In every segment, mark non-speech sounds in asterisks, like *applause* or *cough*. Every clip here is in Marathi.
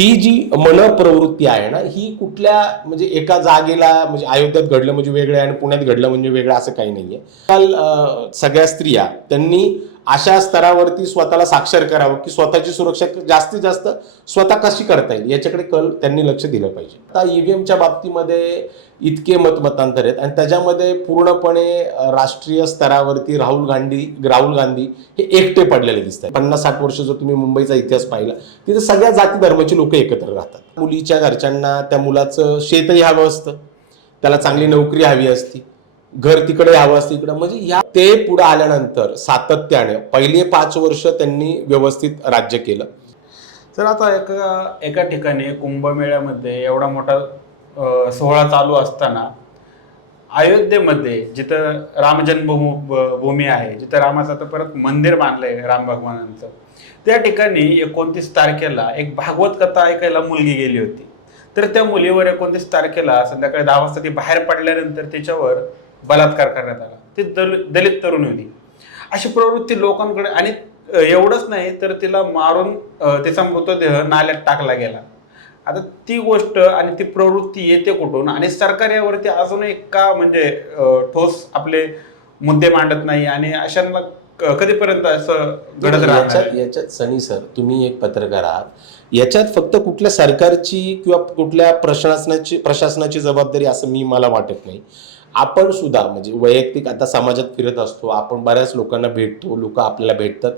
ही जी मनप्रवृत्ती आहे ना ही कुठल्या म्हणजे एका जागेला म्हणजे अयोध्यात घडलं म्हणजे वेगळं आणि पुण्यात घडलं म्हणजे वेगळं असं काही नाहीये. काल सगळ्या स्त्रिया त्यांनी अशा स्तरावरती स्वतःला साक्षर करावं की स्वतःची सुरक्षा जास्तीत जास्त स्वतः कशी करता येईल याच्याकडे कल त्यांनी लक्ष दिलं पाहिजे. आता ईव्हीएमच्या बाबतीमध्ये इतके मतमतांतर आहेत आणि त्याच्यामध्ये पूर्णपणे राष्ट्रीय स्तरावरती राहुल गांधी राहुल गांधी हे एकटे पडलेले दिसत आहेत. पन्नास साठ वर्ष जर तुम्ही मुंबईचा इतिहास पाहिला तिथे सगळ्या जाती धर्माची लोक एकत्र राहतात. मुलीच्या घरच्यांना त्या मुलाचं शेतही हवं असतं. त्याला चांगली नोकरी हवी असती. घर तिकडे यावं असतं इकडं म्हणजे या ते पुढे आल्यानंतर सातत्याने पहिले पाच वर्ष त्यांनी व्यवस्थित राज्य केलं. तर आता एका एका ठिकाणी कुंभमेळ्यामध्ये एवढा मोठा सोहळा चालू असताना अयोध्येमध्ये जिथं राम जन्मभूमी भूमी आहे जिथं रामाचं आता परत मंदिर बांधलंय राम भगवानांचं त्या ठिकाणी एकोणतीस तारखेला एक भागवत कथा ऐकायला मुलगी गेली होती. तर त्या मुलीवर एकोणतीस तारखेला संध्याकाळी दहा वाजता ती बाहेर पडल्यानंतर तिच्यावर बलात्कार करण्यात आला. ती दल दलित तरुणी होती. अशी प्रवृत्ती लोकांकडे आणि एवढंच नाही तर तिला मारून तिचा मृतदेह नाल्यात टाकला गेला. आता ती गोष्ट आणि ती प्रवृत्ती येते कुठून? आणि सरकार यावरती अजूनही का म्हणजे ठोस आपले मुद्दे मांडत नाही आणि अशांना कधीपर्यंत असं घडत याच्यात याच्यात सनी सर तुम्ही एक पत्रकार आहात. याच्यात फक्त कुठल्या सरकारची किंवा कुठल्या प्रशासनाची प्रशासनाची जबाबदारी असं मी मला वाटत नाही. आपण सुद्धा म्हणजे वैयक्तिक आता समाजात फिरत असतो आपण बऱ्याच लोकांना भेटतो लोक आपल्याला भेटतात.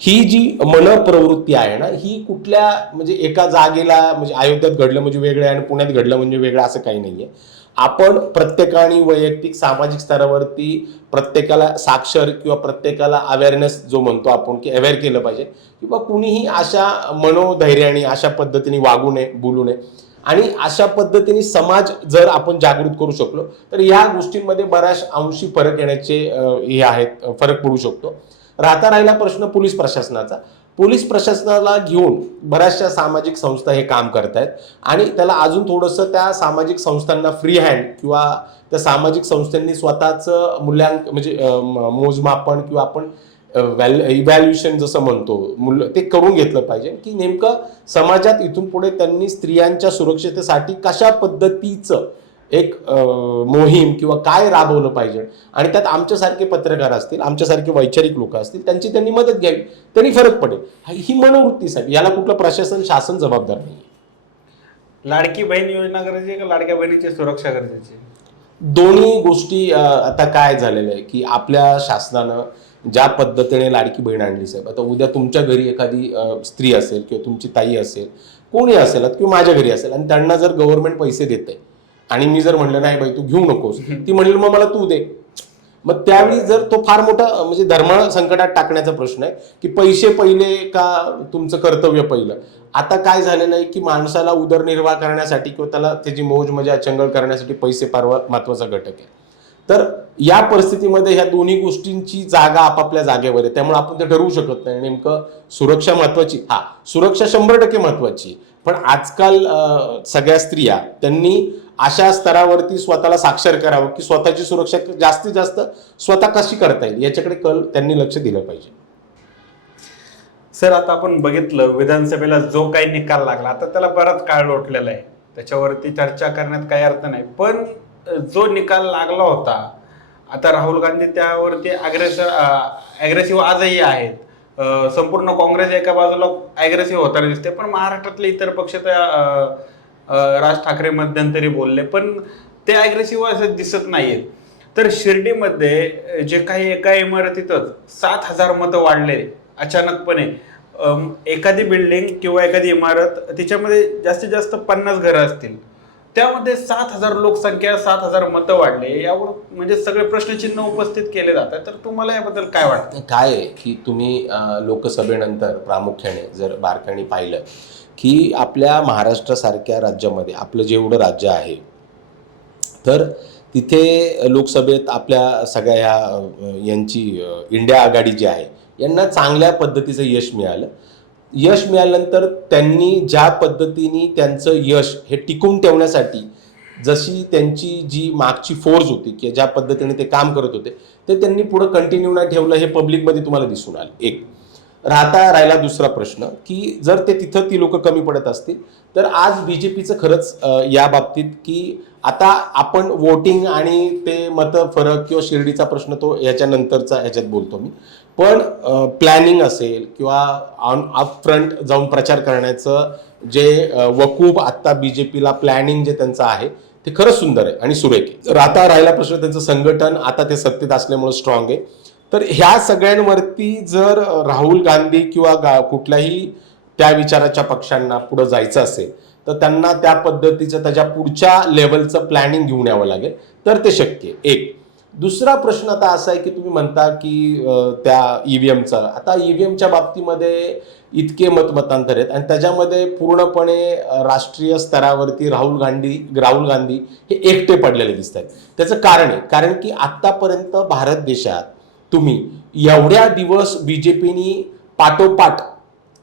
ही जी मनप्रवृत्ती आहे ना ही कुठल्या म्हणजे एका जागेला म्हणजे अयोध्यात घडलं म्हणजे वेगळं आणि पुण्यात घडलं म्हणजे वेगळं असं काही नाहीये. आपण प्रत्येकाने वैयक्तिक सामाजिक स्तरावरती प्रत्येकाला साक्षर किंवा प्रत्येकाला अवेअरनेस जो म्हणतो आपण की अवेअर केलं पाहिजे. किंवा कुणीही अशा मनोधैर्याने अशा पद्धतीने वागू नये बोलू नये. आणि अशा पद्धतीने समाज जर आपण जागृत करू शकलो तर या गोष्टींमध्ये बऱ्याच अंशी फरक येण्याचे हे आहेत फरक पडू शकतो. राहता राहिला प्रश्न पोलीस प्रशासनाचा. पोलीस प्रशासनाला घेऊन बऱ्याचशा सामाजिक संस्था हे काम करत आहेत आणि त्याला अजून थोडंसं त्या सामाजिक संस्थांना फ्री हँड किंवा त्या सामाजिक संस्थांनी स्वतःचं मूल्यांक म्हणजे मोजमापन किंवा आपण इव्हॅल्युएशन जसं म्हणतो मूल्य ते करून घेतलं पाहिजे की नेमकं समाजात इथून पुढे त्यांनी स्त्रियांच्या सुरक्षितेसाठी कशा पद्धतीचं एक मोहीम किंवा काय राबवलं पाहिजे? आणि त्यात आमच्यासारखे पत्रकार असतील आमच्यासारखे वैचारिक लोक असतील त्यांची त्यांनी मदत घ्यावी त्यांनी फरक पडेल. ही- ही मनोवृत्तीसाठी याला कुठलं प्रशासन शासन जबाबदार नाही लाडकी बहीण योजना गरजेची आहे का लाडक्या बहिणीची सुरक्षा गरजेची? दोन्ही गोष्टी आता काय झालेलं आहे की आपल्या शासनानं ज्या पद्धतीने लाडकी बहीण आणली साहेब. आता उद्या तुमच्या घरी एखादी स्त्री असेल किंवा तुमची ताई असेल कोणी असेल किंवा माझ्या घरी असेल आणि त्यांना जर गव्हर्नमेंट पैसे देते आणि मी जर म्हणलं नाही बाई तू घेऊ नकोस. *laughs* ती म्हणेल मग मला तू दे. मग त्यावेळी जर तो फार मोठा म्हणजे धर्म संकटात टाकण्याचा प्रश्न आहे की पैसे पहिले का तुमचं कर्तव्य पहिलं? आता काय झालेलं आहे की माणसाला उदरनिर्वाह करण्यासाठी किंवा त्याला त्याची मौज मजा चंगळ करण्यासाठी पैसे फार महत्त्वाचा घटक आहे. तर या परिस्थितीमध्ये ह्या दोन्ही गोष्टींची जागा आपापल्या जागेवर आहे. त्यामुळे आपण ते ठरवू शकत नाही. नेमकं सुरक्षा महत्वाची हा सुरक्षा शंभर टक्के महत्वाची. पण आजकाल सगळ्या स्त्रिया त्यांनी अशा स्तरावरती स्वतःला साक्षर करावं की स्वतःची सुरक्षा जास्तीत जास्त स्वतः कशी करता येईल याच्याकडे कल त्यांनी लक्ष दिलं पाहिजे. सर आता आपण बघितलं विधानसभेला जो काही निकाल लागला आता त्याला बराच काळ लोटलेला आहे. त्याच्यावरती चर्चा करण्यात काही अर्थ नाही. पण जो निकाल लागला होता आता राहुल गांधी त्यावरती अग्रेसर ॲग्रेसिव्ह आजही आहेत. संपूर्ण काँग्रेस एका बाजूला ॲग्रेसिव्ह होताना दिसते पण महाराष्ट्रातले इतर पक्ष त्या राज ठाकरे मध्यंतरी बोलले पण ते ॲग्रेसिव्ह असं दिसत नाहीयेत. तर शिर्डीमध्ये जे काही एका इमारतीतच सात हजार मतं वाढले अचानकपणे. एखादी बिल्डिंग किंवा एखादी इमारत तिच्यामध्ये जास्तीत जास्त पन्नास घरं असतील. त्यामध्ये सात हजार लोकसंख्या सात हजार मतं वाढले. यावर म्हणजे सगळे प्रश्नचिन्ह उपस्थित केले जातात. तर तुम्हाला याबद्दल काय वाटतं? काय आहे की तुम्ही लोकसभेनंतर प्रामुख्याने जर बारकाणी पाहिलं की आपल्या महाराष्ट्रासारख्या राज्यामध्ये आपलं जेवढं राज्य आहे तर तिथे लोकसभेत आपल्या सगळ्या ह्या यांची इंडिया आघाडी जी आहे यांना चांगल्या पद्धतीचं यश मिळालं. यश मिळाल्यानंतर त्यांनी ज्या पद्धतीने त्यांचं यश हे टिकून ठेवण्यासाठी जशी त्यांची जी मागची फोर्स होती की ज्या पद्धतीने ते काम करत होते ते त्यांनी पुढं कंटिन्यू नाही ठेवलं हे पब्लिकमध्ये तुम्हाला दिसून आलं. एक. राहता राहिला दुसरा प्रश्न की जर ते तिथं ती लोक कमी पडत असतील तर आज बीजेपीचं खरंच या बाबतीत की आता आपण वोटिंग आणि ते मत फरक किंवा शिर्डीचा प्रश्न तो याच्यानंतरचा ह्याच्यात बोलतो मी. पण प्लॅनिंग असेल किंवा ऑन अप फ्रंट जाऊन प्रचार करण्याचं जे वकूब आत्ता पीला प्लॅनिंग जे त्यांचं आहे ते खरंच सुंदर आहे आणि सुरेख आहे. आता राहिला प्रश्न त्यांचं संघटन आता ते सत्तेत असल्यामुळे स्ट्रॉंग आहे. तर ह्या सगळ्यांवरती जर राहुल गांधी किंवा गा- कुठल्याही त्या विचाराच्या पक्षांना पुढं जायचं असेल तर त्यांना त्या पद्धतीचं त्याच्या पुढच्या लेवलचं प्लॅनिंग घेऊन यावं लागेल. तर ते शक्य आहे. एक दुसरा प्रश्न आता असा आहे की तुम्ही म्हणता की त्या ईव्हीएमचा आता ईव्हीएमच्या बाबतीमध्ये इतके मतमतांतर आहेत आणि त्याच्यामध्ये पूर्णपणे राष्ट्रीय स्तरावरती राहुल गांधी राहुल गांधी हे एकटे पडलेले दिसत आहेत. त्याचं कारण आहे कारण की आत्तापर्यंत भारत देशात तुम्ही एवढ्या दिवस बीजेपीनी पाठोपाठ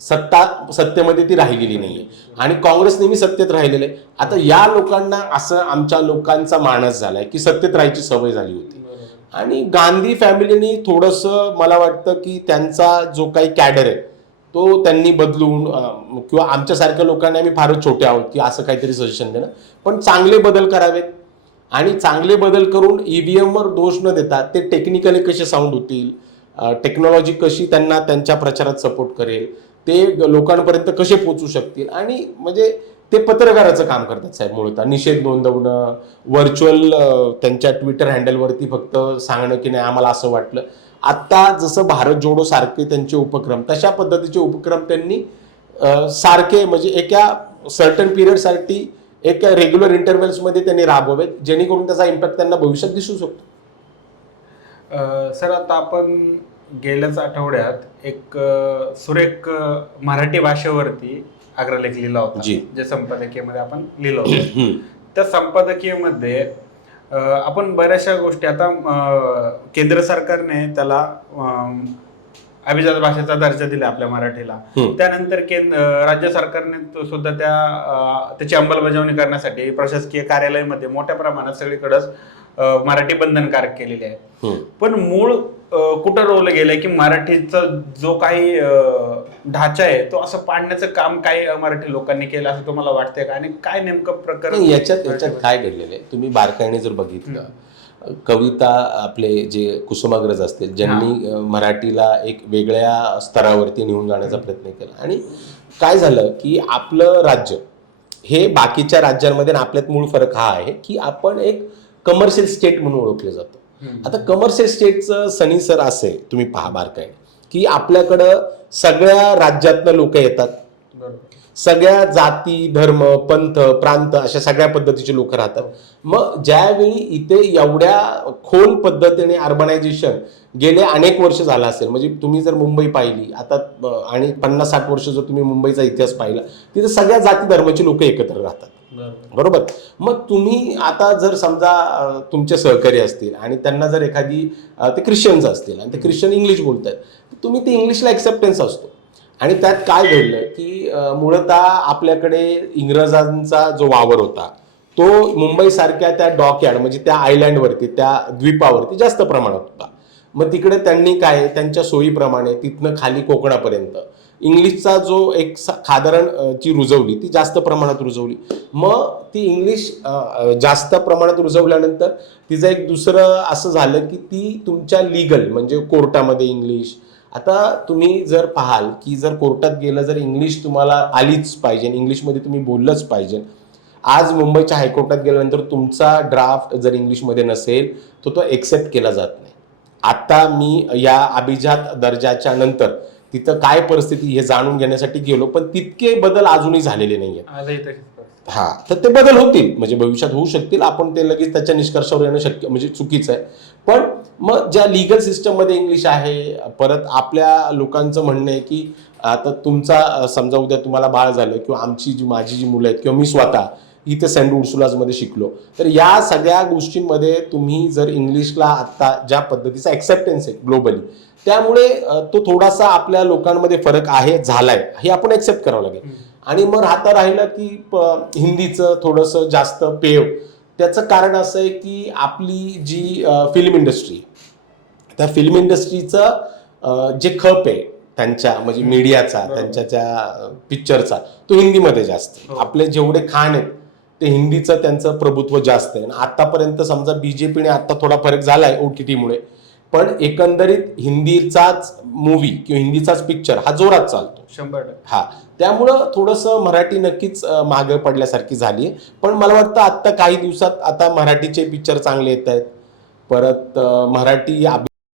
सत्ता सत्तेमध्ये ती राहिलेली नाहीये. आणि काँग्रेस नेहमी सत्तेत राहिलेले आहे. आता या लोकांना असं आमच्या लोकांचा मानस झालाय की सत्तेत राहायची सवय झाली होती. आणि गांधी फॅमिलीनी थोडंसं मला वाटतं की त्यांचा जो काही कॅडर आहे तो त्यांनी बदलून किंवा आमच्यासारख्या लोकांना आम्ही फारच छोटे आहोत की असं काहीतरी सजेशन देणं. पण चांगले बदल करावेत. आणि चांगले बदल करून ईव्हीएमवर दोष न देता ते टेक्निकली कसे साऊंड होतील टेक्नॉलॉजी कशी त्यांना त्यांच्या प्रचारात सपोर्ट करेल ते लोकांपर्यंत कसे पोचू शकतील? आणि म्हणजे ते पत्रकाराचं काम करतात साहेब मुळतः. निषेध नोंदवणं व्हर्च्युअल त्यांच्या ट्विटर हँडलवरती फक्त सांगणं की नाही आम्हाला असं वाटलं. आत्ता जसं भारत जोडो सारखे त्यांचे उपक्रम तशा पद्धतीचे उपक्रम त्यांनी सारखे म्हणजे एका सर्टन पिरियडसाठी एका रेग्युलर इंटरव्हल्समध्ये त्यांनी राबवावेत जेणेकरून त्याचा इम्पॅक्ट त्यांना भविष्यात दिसू शकतो. सर आता आपण गेल्याच आठवड्यात एक अ, सुरेख अ, मराठी भाषेवरती आग्रलेख लिहिला होता जी. जे संपादकीयमध्ये आपण लिहिलं होतं. *clears throat* त्या संपादकीयमध्ये अ, आपण बऱ्याचशा गोष्टी आता अ, केंद्र सरकारने त्याला अम, अभिजात भाषेचा दर्जा दिला आपल्या मराठीला हम्म. त्यानंतर केंद्र राज्य सरकारने तो सुद्धा त्या अ, त्याची अंमलबजावणी करण्यासाठी प्रशासकीय कार्यालयामध्ये मोठ्या प्रमाणात सगळीकडेच अ, मराठी बंधनकारक केलेली आहे. पण मूळ कुठं रोवलं गेलंय की मराठीचा जो काही ढाचा आहे तो असं पाडण्याचं काम काही मराठी लोकांनी केलं असं तुम्हाला वाटतंय का? आणि काय नेमकं प्रकरण याच्यात याच्यात काय घडलेलं आहे? तुम्ही बारकाईने जर बघितलं कविता आपले जे कुसुमाग्रज असतील ज्यांनी मराठीला एक वेगळ्या स्तरावरती नेऊन जाण्याचा प्रयत्न केला. आणि काय झालं की आपलं राज्य हे बाकीच्या राज्यांमध्ये आपल्यात मूळ फरक हा आहे की आपण एक कमर्शियल स्टेट म्हणून ओळखले जातो. आता कमर्शियल स्टेटचं सनी सर असे तुम्ही पहा बारकाईने की आपल्याकडं सगळ्या राज्यातनं लोक येतात. सगळ्या जाती धर्म पंथ प्रांत अशा सगळ्या पद्धतीचे लोक राहतात. मग ज्यावेळी इथे एवढ्या खोल पद्धतीने अर्बनायझेशन गेले अनेक वर्ष झालं असेल म्हणजे तुम्ही जर मुंबई पाहिली आता आणि पन्नास साठ वर्ष जर तुम्ही मुंबईचा इतिहास पाहिला तिथे सगळ्या जाती धर्माची लोक एकत्र राहतात. बरोबर. मग तुम्ही आता जर समजा तुमचे सहकारी असतील आणि त्यांना जर एखादी ते ख्रिश्चन्स असतील आणि ते ख्रिश्चन इंग्लिश बोलत आहेत तुम्ही ते इंग्लिशला एक्सेप्टन्स असतो. आणि त्यात काय घडलं की अं, आपल्याकडे इंग्रजांचा जो वावर होता तो मुंबईसारख्या त्या डॉकयार्ड म्हणजे त्या आयलँडवरती त्या द्वीपावरती जास्त प्रमाणात होता. मग तिकडे त्यांनी काय त्यांच्या सोयीप्रमाणे तिथनं खाली कोकणापर्यंत इंग्लिशचा जो एक साधारण ती रुजवली ती जास्त प्रमाणात रुजवली. मग ती इंग्लिश जास्त प्रमाणात रुजवल्यानंतर तिचं एक दुसरं असं झालं की ती तुमच्या लिगल म्हणजे कोर्टामध्ये इंग्लिश. आता तुम्ही जर पाहाल की जर कोर्टात गेलं जर इंग्लिश तुम्हाला आलीच पाहिजे इंग्लिशमध्ये तुम्ही बोललंच पाहिजे. आज मुंबईच्या हायकोर्टात गेल्यानंतर तुमचा ड्राफ्ट जर इंग्लिशमध्ये नसेल तर तो एक्सेप्ट केला जात नाही. आता मी या अभिजात दर्जाच्या नंतर तिथं काय परिस्थिती हे जाणून घेण्यासाठी गेलो पण तितके बदल अजूनही झालेले परिस्थिती. हा तर ते बदल होतील. म्हणजे भविष्यात होऊ शकतील. आपण ते लगेच त्याच्या निष्कर्षावर येणं शक्य म्हणजे चुकीचं आहे. पण मग ज्या लिगल सिस्टममध्ये इंग्लिश आहे परत आपल्या लोकांचं म्हणणं आहे की आता तुमचा समजा उद्या तुम्हाला बाळ झालं किंवा आमची जी माझी जी मुलं आहेत किंवा मी स्वतः इथे सेंट उर्सुलाजमध्ये शिकलो तर या सगळ्या गोष्टींमध्ये तुम्ही जर इंग्लिशला आत्ता ज्या पद्धतीचा एक्सेप्टन्स आहे ग्लोबली त्यामुळे तो थोडासा आपल्या लोकांमध्ये फरक आहे झालाय हे आपण एक्सेप्ट करावं लागेल आणि मग राहता राहिलं की हिंदीचं थोडंसं जास्त पेव त्याचं कारण असं आहे की आपली जी फिल्म इंडस्ट्री त्या फिल्म इंडस्ट्रीचं जे खप आहे त्यांच्या म्हणजे मीडियाचा. त्यांच्या त्या पिक्चरचा तो हिंदीमध्ये जास्त. हो. आपले जेवढे खाण आहेत ते हिंदीचं त्यांचं प्रभुत्व जास्त आहे. आणि आतापर्यंत समजा बीजेपीने आता थोडा फरक झालाय ओ टी टीमुळे पण एकंदरीत हिंदीचाच मूवी किंवा हिंदीचाच पिक्चर हा जोरात चालतो. शंभर टक्के. हा. त्यामुळं थोडंसं मराठी नक्कीच मागे पडल्यासारखी झाली. आहे पण मला वाटतं आत्ता काही दिवसात आता मराठीचे पिक्चर चांगले येत आहेत परत मराठी